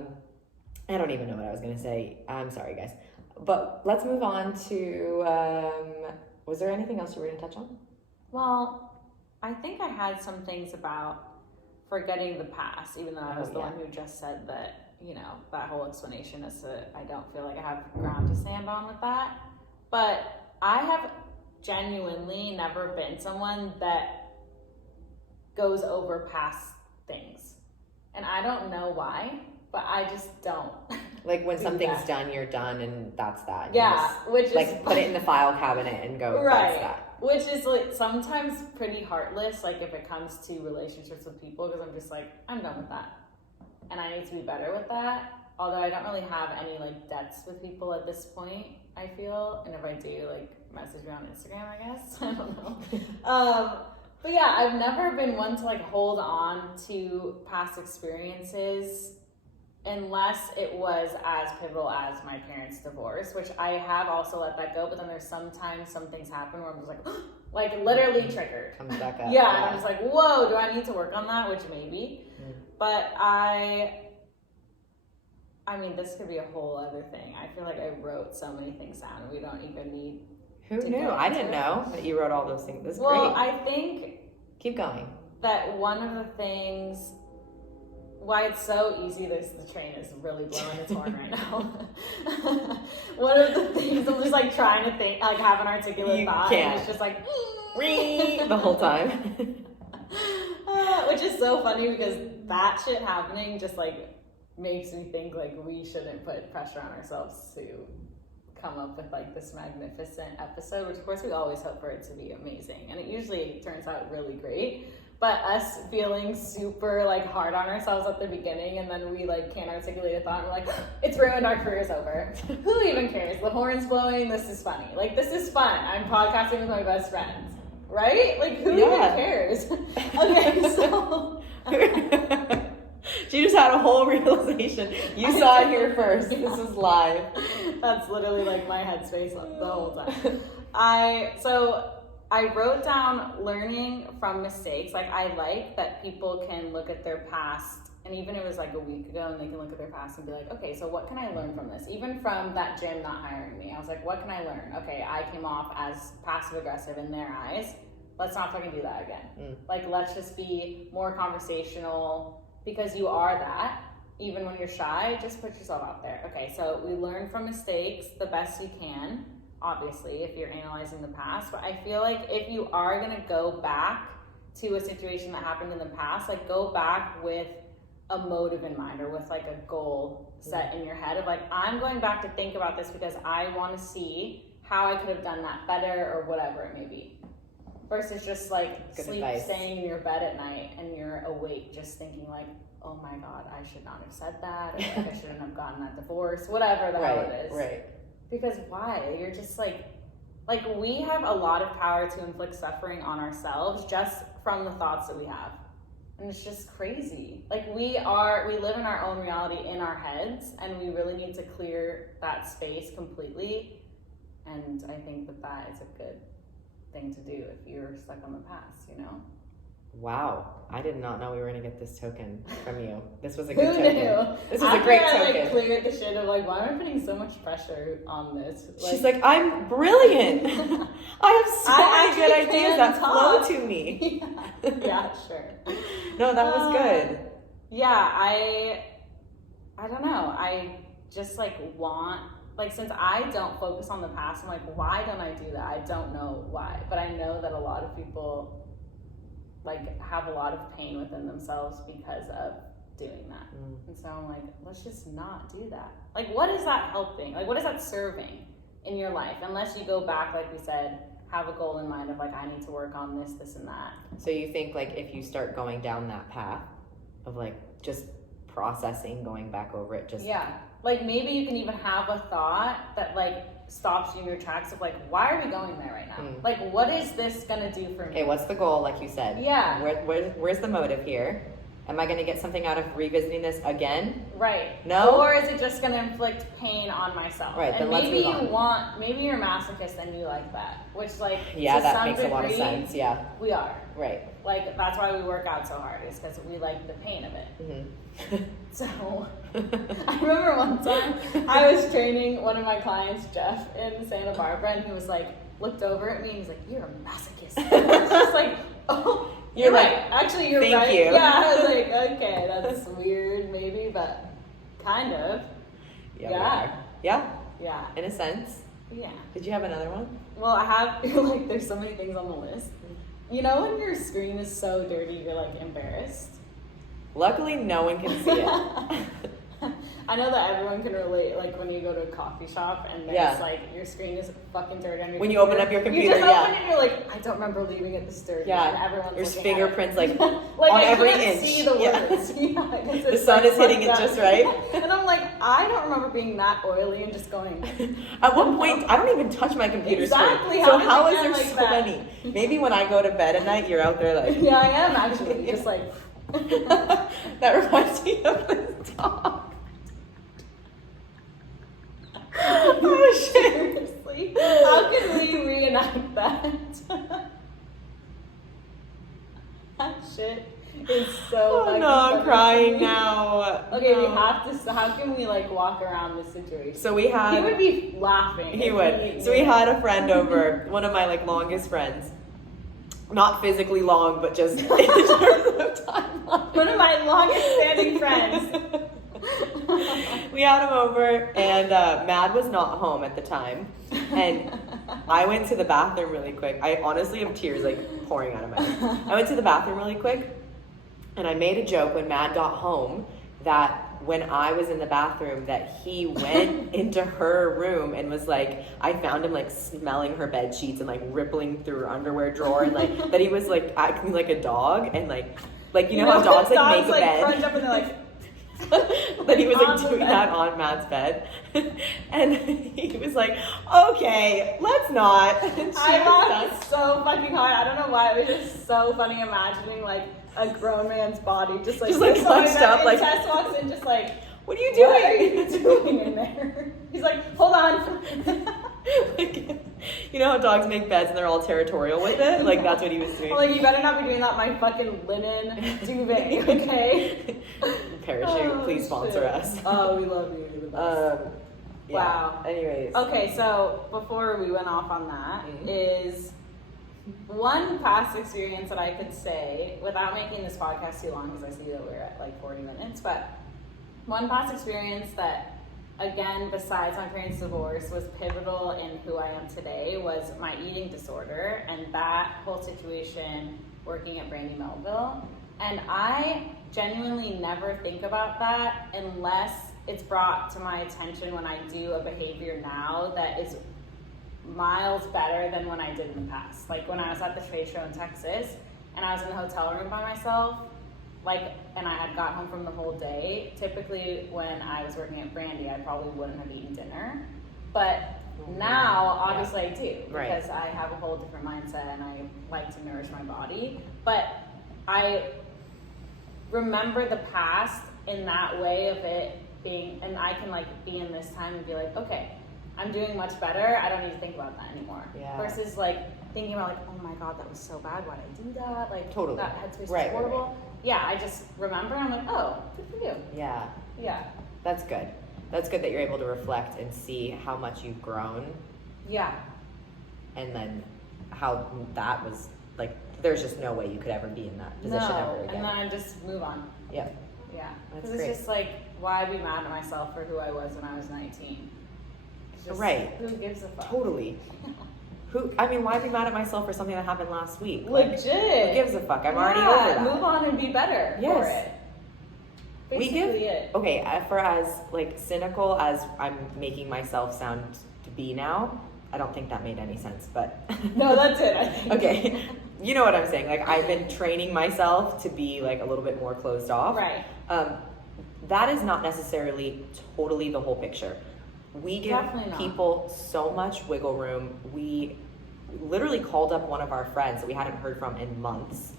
don't even know what I was going to say. I'm sorry, guys. But let's move on to, was there anything else you were going to touch on? Well, I think I had some things about forgetting the past, even though I was the one who just said that. You know, that whole explanation as to I don't feel like I have ground to stand on with that. But I have genuinely never been someone that goes over past things. And I don't know why, but I just don't. Like when do something's that. done, you're done, and that's that. Yeah, which is like put it in the file cabinet and go. right. That's that. Which is like sometimes pretty heartless, like if it comes to relationships with people, because I'm just like, I'm done with that, and I need to be better with that. Although I don't really have any like debts with people at this point, I feel, and if I do, like message me on Instagram, I guess. I don't know. But yeah, I've never been one to like hold on to past experiences unless it was as pivotal as my parents' divorce, which I have also let that go, but then there's sometimes some things happen where I'm just like literally triggered. Comes back up. Yeah, and I'm just like, whoa, do I need to work on that? Which maybe. But I mean, this could be a whole other thing. I feel like I wrote so many things down and we don't even need. Who knew? I didn't know that you wrote all those things. This is great. Well, I think. Keep going. That one of the things. Why it's so easy, the train is really blowing its horn right now. One of the things I'm just like trying to think, like have an articulate thought, and it's just like the whole time. Which is so funny because that shit happening just like makes me think like we shouldn't put pressure on ourselves to come up with like this magnificent episode, which of course we always hope for it to be amazing, and it usually turns out really great. But us feeling super like hard on ourselves at the beginning, and then we like can't articulate a thought, and we're like, it's ruined, our career's over. Who even cares? The horn's blowing, this is funny. Like, this is fun. I'm podcasting with my best friends. Right? Like, who even cares? Okay, so... She just had a whole realization. You saw it here first. This is live. That's literally like my headspace the whole time. I wrote down learning from mistakes. Like, I like that people can look at their past, and even if it was like a week ago, and they can look at their past and be like, okay, so what can I learn from this? Even from that gym not hiring me, I was like, what can I learn? Okay, I came off as passive aggressive in their eyes. Let's not fucking do that again. Like, let's just be more conversational, because you are that. Even when you're shy, just put yourself out there. Okay, so we learn from mistakes the best you can. Obviously, if you're analyzing the past, but I feel like if you are going to go back to a situation that happened in the past, like go back with a motive in mind, or with like a goal set in your head of like, I'm going back to think about this because I want to see how I could have done that better, or whatever it may be, versus just like staying in your bed at night and you're awake just thinking like, oh my God, I should not have said that, or like I shouldn't have gotten that divorce, whatever the hell it is. Right. Because why? You're just like we have a lot of power to inflict suffering on ourselves just from the thoughts that we have. And it's just crazy. Like we live in our own reality in our heads, and we really need to clear that space completely. And I think that is a good thing to do if you're stuck on the past, you know? Wow, I did not know we were gonna get this token from you. This was a good token. Knew? This was a great token. I like cleared the shit of like, why am I putting so much pressure on this? Like, she's like, I'm brilliant. I have so many good ideas that flow to me. Yeah, sure. No, that was good. Yeah, I don't know. I just like want, like, since I don't focus on the past, I'm like, why don't I do that? I don't know why, but I know that a lot of people like have a lot of pain within themselves because of doing that. And so I'm like, let's just not do that. Like, what is that helping? Like, what is that serving in your life? Unless you go back, like we said, have a goal in mind of like, I need to work on this, this, and that. So you think like if you start going down that path of like just processing, going back over it, just like maybe you can even have a thought that like stops you in your tracks of like, why are we going there right now? Like, what is this gonna do for me? Okay, what's the goal, like you said? Yeah. Where's the motive here? Am I gonna get something out of revisiting this again? Right. No? Or is it just gonna inflict pain on myself? Right, and then maybe maybe you're a masochist and you like that. Which like, yeah, to that some makes degree, a lot of sense, yeah. We are. Right. Like, that's why we work out so hard, is because we like the pain of it. So, I remember one time I was training one of my clients, Jeff, in Santa Barbara, and he was like, looked over at me and he's like, you're a masochist. And I was just like, oh, you're right. Actually, you're right. Thank you. Yeah, I was like, okay, that's weird maybe, but kind of. Yeah. Yeah. In a sense. Yeah. Did you have another one? Well, I have, like, there's so many things on the list. You know when your screen is so dirty, you're like embarrassed? Luckily, no one can see it. I know that everyone can relate, like when you go to a coffee shop and there's like your screen is fucking dirty on your when computer. you open up your computer, you just open it and you're like, I don't remember leaving it this dirty. Yeah, and everyone's there's looking fingerprints at it. like like on I every can't inch. see the words. Yeah, the sun is hitting it just right. And I'm like, I don't remember being that oily and just going. At one point, I don't even touch my computer Exactly. screen. So how is there like so that? many? Maybe when I go to bed at night, you're out there like. Yeah, I am actually just like. That reminds me of this dog. Oh shit! Seriously, how can we reenact that? That shit is so. Oh no, I'm crying now. Okay, no. we have to. How can we like walk around this situation? So we had. He would be laughing. He would. So we had a friend over, one of my like longest friends. Not physically long, but just in terms of time. One of my longest standing friends. We had him over, and Mad was not home at the time, and I went to the bathroom really quick. I honestly have tears like pouring out of my eyes. I went to the bathroom really quick, and I made a joke when Mad got home that when I was in the bathroom that he went into her room and was like, I found him like smelling her bed sheets and like rippling through her underwear drawer, and like that he was like acting like a dog, and like you know how dogs like make a bed. Crunch up and they're like. That he was like doing that on Matt's bed, and he was like, "Okay, let's not." I laughed so fucking hard. I don't know why. It was just so funny imagining like a grown man's body just like clenched up. Like Tess walks in, just like, "What are you doing? What are you doing in there?" He's like, "Hold on." Like, you know how dogs make beds and they're all territorial with it? Like that's what he was doing. I'm like, you better not be doing that. My fucking linen duvet, okay? Parachute, please sponsor us. Oh, we love you. Yeah. Wow. Anyways. Okay, so before we went off on that, is one past experience that I could say without making this podcast too long, because I see that we're at like 40 minutes, but one past experience that, again, besides my parents' divorce, was pivotal in who I am today was my eating disorder and that whole situation working at Brandy Melville. And I genuinely never think about that unless it's brought to my attention when I do a behavior now that is miles better than when I did in the past. Like when I was at the trade show in Texas and I was in the hotel room by myself, and I had got home from the whole day. Typically when I was working at Brandy, I probably wouldn't have eaten dinner. But now, obviously I do, because I have a whole different mindset and I like to nourish my body. But I remember the past in that way of it being, and I can like be in this time and be like, okay, I'm doing much better. I don't need to think about that anymore. Yeah. Versus like thinking about like, oh my God, that was so bad. Why did I do that? Like totally. That headspace was horrible. Right. Yeah, I just remember, I'm like, oh, good for you. Yeah. Yeah. That's good. That's good that you're able to reflect and see how much you've grown. Yeah. And then how that was, like, there's just no way you could ever be in that position ever again. And then I just move on. Yeah. Yeah. Because it's just like, why be mad at myself for who I was when I was 19? It's just, who gives a fuck? Totally. Why be mad at myself for something that happened last week? Legit. Like, who gives a fuck? I'm already over that. Move on and be better for it. Okay, for as like cynical as I'm making myself sound to be now, I don't think that made any sense, but no, that's it, I think. Okay, you know what I'm saying. Like I've been training myself to be like a little bit more closed off. Right. That is not necessarily totally the whole picture. We give people so much wiggle room. We literally called up one of our friends that we hadn't heard from in months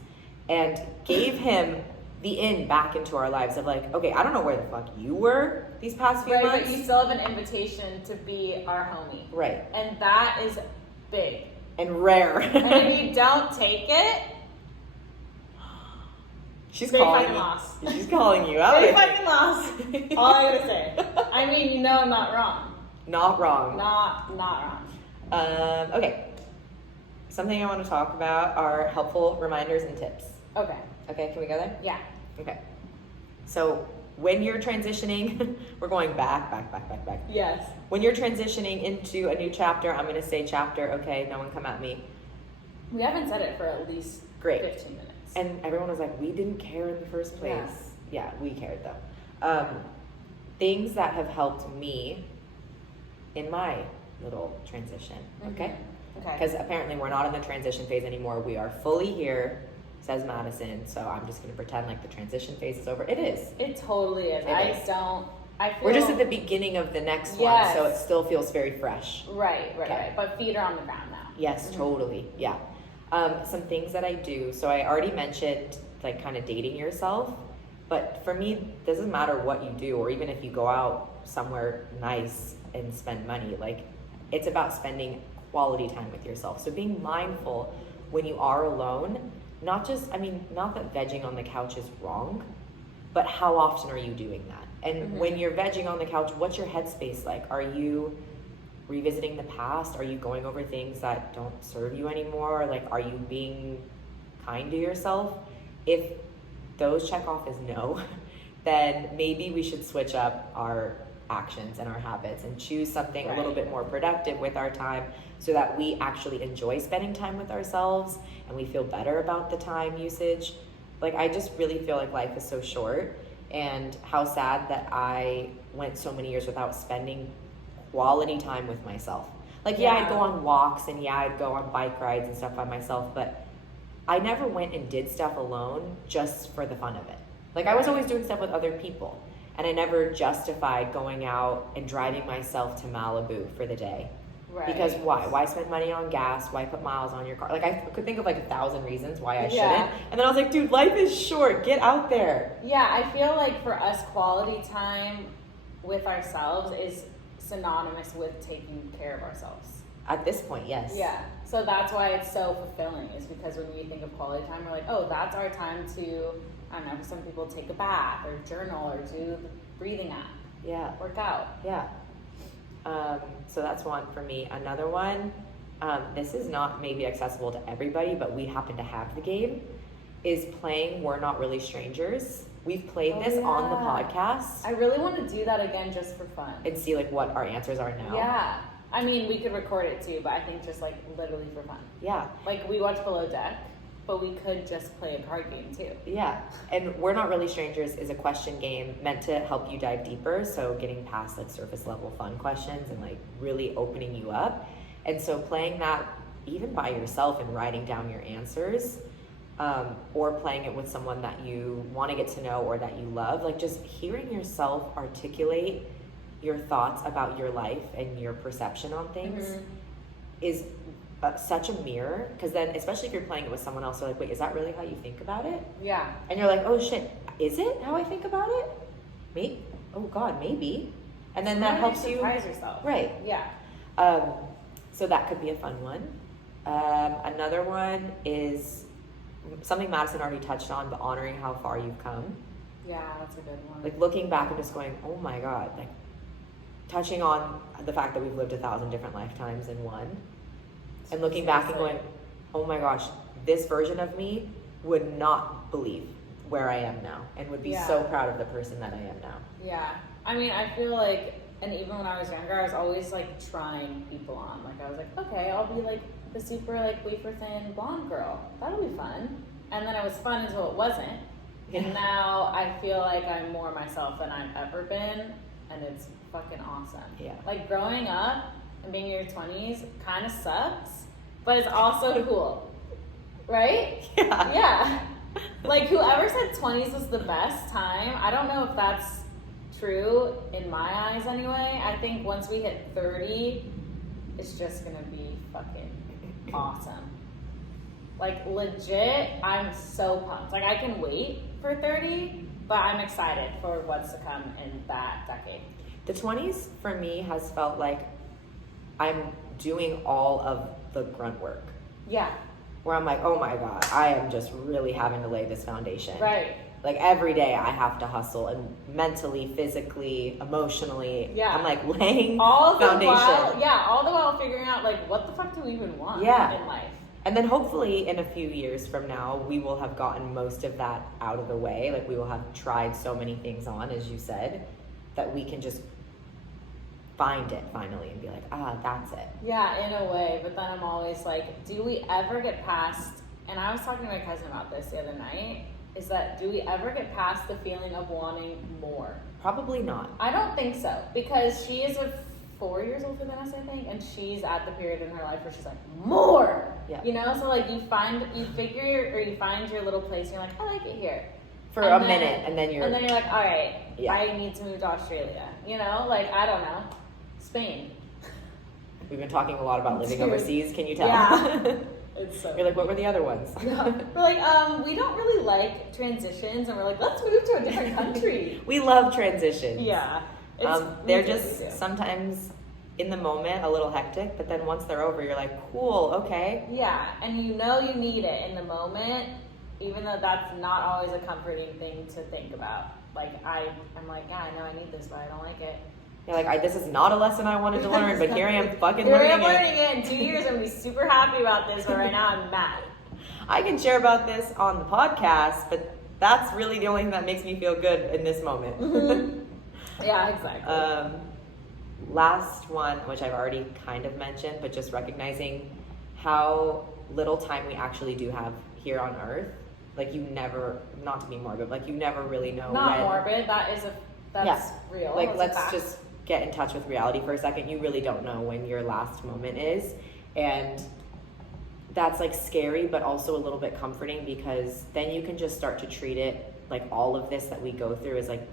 and gave him the in back into our lives of like, okay, I don't know where the fuck you were these past few months. Right, but you still have an invitation to be our homie. Right. And that is big. And rare. And if you don't take it, she's calling you. Loss. She's calling you out. Big fucking loss. All I gotta say. I mean, you know I'm not wrong. Not wrong. Not wrong. Okay. Something I want to talk about are helpful reminders and tips. Okay. Okay, can we go there? Yeah. Okay. So when you're transitioning, we're going back. Yes. When you're transitioning into a new chapter, I'm going to say chapter, okay? No one come at me. We haven't said it for at least 15 minutes. And everyone was like, we didn't care in the first place. Yeah, we cared though. things that have helped me in my little transition, okay? Okay. Because apparently we're not in the transition phase anymore. We are fully here, says Madison. So I'm just going to pretend like the transition phase is over. It is. It totally is. I feel we're just at the beginning of the next one, so it still feels very fresh. Right. But feet are on the ground now. Yes, totally. Yeah. Some things that I do. So I already mentioned like kind of dating yourself, but for me, it doesn't matter what you do, or even if you go out somewhere nice and spend money, like it's about spending quality time with yourself. So being mindful when you are alone, not that vegging on the couch is wrong, but how often are you doing that? And when you're vegging on the couch, what's your headspace like? Are you revisiting the past? Are you going over things that don't serve you anymore? Like, are you being kind to yourself? If those check off as no, then maybe we should switch up our actions and our habits and choose something a little bit more productive with our time, so that we actually enjoy spending time with ourselves and we feel better about the time usage. Like, I just really feel like life is so short, and how sad that I went so many years without spending quality time with myself. Like, I'd go on walks and I'd go on bike rides and stuff by myself, but I never went and did stuff alone just for the fun of it. Like, I was always doing stuff with other people, and I never justified going out and driving myself to Malibu for the day. Right. Because why? Why spend money on gas? Why put miles on your car? Like, I could think of like 1,000 reasons why I shouldn't. And then I was like, dude, life is short. Get out there. Yeah, I feel like for us, quality time with ourselves is synonymous with taking care of ourselves. At this point, yes. Yeah. So that's why it's so fulfilling, is because when we think of quality time, we're like, oh, that's our time to, I don't know, for some people take a bath or journal or do the breathing app. Yeah. Work out. Yeah. So that's one for me. Another one, this is not maybe accessible to everybody, but we happen to have the game, is playing We're Not Really Strangers. We've played this on the podcast. I really want to do that again just for fun. And see like what our answers are now. Yeah. I mean, we could record it too, but I think just like literally for fun. Yeah. Like, we watch Below Deck, but we could just play a card game too. Yeah. And We're Not Really Strangers is a question game meant to help you dive deeper. So getting past like surface level fun questions and like really opening you up. And so playing that even by yourself and writing down your answers, or playing it with someone that you want to get to know or that you love, like just hearing yourself articulate your thoughts about your life and your perception on things is such a mirror. Because then, especially if you're playing it with someone else, you're like, wait, is that really how you think about it? Yeah. And you're like, oh shit, is it how I think about it? Maybe. Oh God, maybe. And then that helps you surprise yourself. Right. Yeah. So that could be a fun one. Another one is something Madison already touched on, but honoring how far you've come. Yeah, that's a good one. Like looking back and just going, oh my God, like touching on the fact that we've lived 1,000 different lifetimes in one, and looking back and going, oh my gosh, this version of me would not believe where I am now, and would be so proud of the person that I am now. Yeah. I mean, I feel like, and even when I was younger, I was always like trying people on. Like, I was like, okay, I'll be like the super like wafer thin blonde girl. That'll be fun. And then it was fun until it wasn't. Yeah. And now I feel like I'm more myself than I've ever been, and it's fucking awesome. Yeah. Like, growing up and being in your 20s kind of sucks, but it's also cool. Right? Yeah. Yeah. Like, whoever said 20s was the best time, I don't know if that's true in my eyes anyway. I think once we hit 30, it's just gonna be fucking awesome. Like, legit, I'm so pumped. Like, I can wait for 30, but I'm excited for what's to come in that decade. The 20s for me has felt like I'm doing all of the grunt work. Yeah. Where I'm like, oh my God, I am just really having to lay this foundation. Right. Like, every day I have to hustle, and mentally, physically, emotionally, I'm like laying all the foundation. All the while figuring out, like, what the fuck do we even want in life? And then hopefully in a few years from now, we will have gotten most of that out of the way. Like, we will have tried so many things on, as you said, that we can just find it finally and be like, that's it. Yeah, in a way. But then I'm always like, do we ever get past, and I was talking to my cousin about this the other night, is that do we ever get past the feeling of wanting more? Probably not. I don't think so, because she is 4 years older than us, I think, and she's at the period in her life where she's like, more! Yeah. You know, so like you find your little place, and you're like, I like it here. For a minute, and then you're like, all right, yeah. I need to move to Australia. You know, like, I don't know, Spain. We've been talking a lot about living overseas, can you tell? Yeah. It's so You're like, what were the other ones? Yeah. We're like, we don't really like transitions, and we're like, let's move to a different country. We love transitions. Yeah. They're just sometimes in the moment a little hectic, but then once they're over, you're like, cool, okay. Yeah, and you know you need it in the moment, even though that's not always a comforting thing to think about. Like, I'm like, yeah, I know I need this, but I don't like it. You're like, this is not a lesson I wanted to learn, but here I am fucking learning it. Here I am learning it. In 2 years, I'm going to be super happy about this, but right now I'm mad. I can share about this on the podcast, but that's really the only thing that makes me feel good in this moment. Mm-hmm. Yeah, exactly. Last one, which I've already kind of mentioned, but just recognizing how little time we actually do have here on Earth. Like, you never, not to be morbid, like, you never really know Not when. morbid, that's real. Like, that's let's just get in touch with reality for a second. You really don't know when your last moment is. And that's, like, scary, but also a little bit comforting, because then you can just start to treat it like all of this that we go through is like,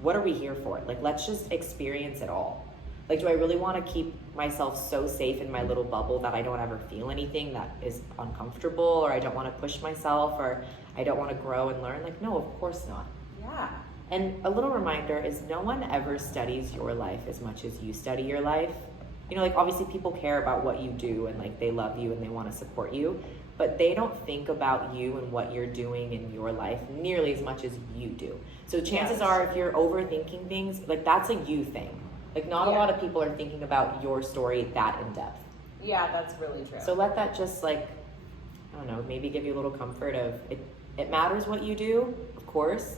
what are we here for? Like, let's just experience it all. Like, do I really want to keep myself so safe in my little bubble that I don't ever feel anything that is uncomfortable, or I don't want to push myself, or I don't want to grow and learn? Like, no, of course not. Yeah. And a little reminder is no one ever studies your life as much as you study your life. You know, like, obviously people care about what you do, and like they love you and they want to support you, but they don't think about you and what you're doing in your life nearly as much as you do. So chances are, if you're overthinking things, like, that's a you thing. Like, not a lot of people are thinking about your story that in depth. Yeah, that's really true. So let that just, like, I don't know, maybe give you a little comfort of it matters what you do, of course,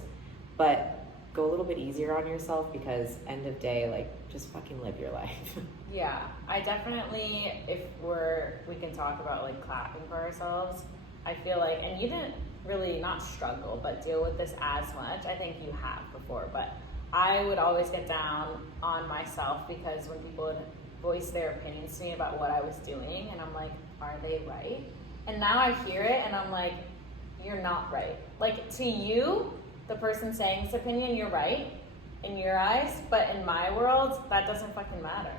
but go a little bit easier on yourself, because end of day, like, just fucking live your life. Yeah, I definitely, if we can talk about, like, clapping for ourselves, I feel like, and you didn't really, not struggle, but deal with this as much. I think you have before, but I would always get down on myself, because when people would voice their opinions to me about what I was doing, and I'm like, are they right? And now I hear it, and I'm like, you're not right. Like, to you, the person saying this opinion, you're right in your eyes, but in my world, that doesn't fucking matter,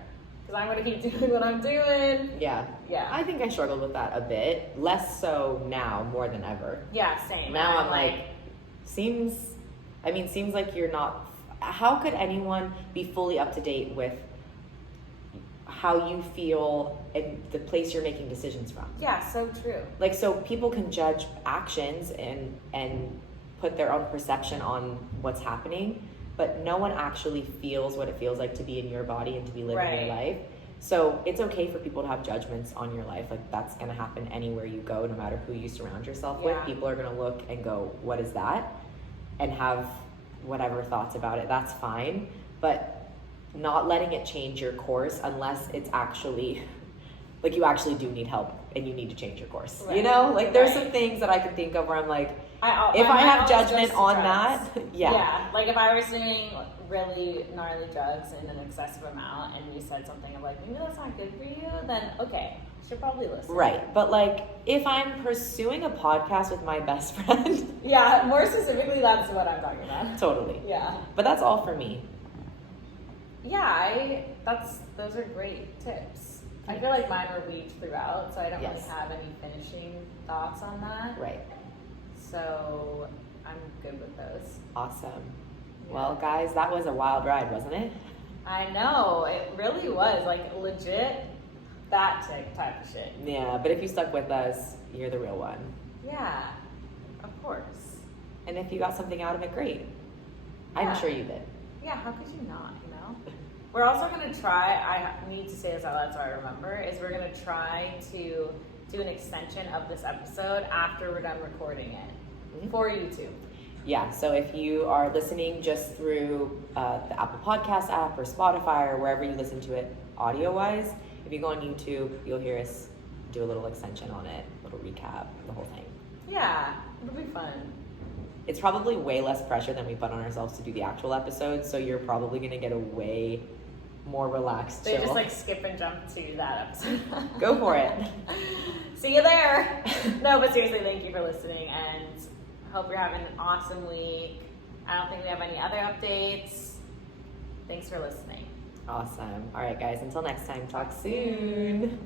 because I'm going to keep doing what I'm doing. Yeah. I think I struggled with that a bit. Less so now, more than ever. Yeah, same. Now I'm like, seems like you're not. How could anyone be fully up to date with how you feel and the place you're making decisions from? Yeah, so true. Like, so people can judge actions and put their own perception on what's happening, but no one actually feels what it feels like to be in your body and to be living your life. So it's okay for people to have judgments on your life. Like, that's going to happen anywhere you go, no matter who you surround yourself with. People are going to look and go, what is that? And have whatever thoughts about it. That's fine. But not letting it change your course unless it's actually, like, you actually do need help and you need to change your course. You know? Like, there's some things that I can think of where I'm like, if I have judgment on that, like, if I was doing really gnarly drugs in an excessive amount and you said something of like, maybe that's not good for you, then okay, you should probably listen. Right. But, like, if I'm pursuing a podcast with my best friend. Yeah, more specifically, that's what I'm talking about. Totally. Yeah. But that's all for me. Yeah, those are great tips. I feel like mine were weaved throughout, so I don't really have any finishing thoughts on that. Right. So I'm good with those. Awesome. Yeah. Well, guys, that was a wild ride, wasn't it? I know. It really was. Like, legit that type of shit. Yeah, but if you stuck with us, you're the real one. Yeah, of course. And if you got something out of it, great. I'm sure you did. Yeah, how could you not, you know? We're also going to try, I need to say this out loud so I remember, is we're going to try to do an extension of this episode after we're done recording it for YouTube. Yeah, so if you are listening just through the Apple Podcast app or Spotify or wherever you listen to it audio-wise, if you go on YouTube, you'll hear us do a little extension on it, a little recap, the whole thing. Yeah, it'll be fun. it's probably way less pressure than we put on ourselves to do the actual episode, so you're probably going to get a way more relaxed So you chill. just like skip and jump to that episode. Go for it. See you there. No, but seriously, thank you for listening, and hope you're having an awesome week. I don't think we have any other updates. Thanks for listening. Awesome. All right, guys, until next time, talk soon.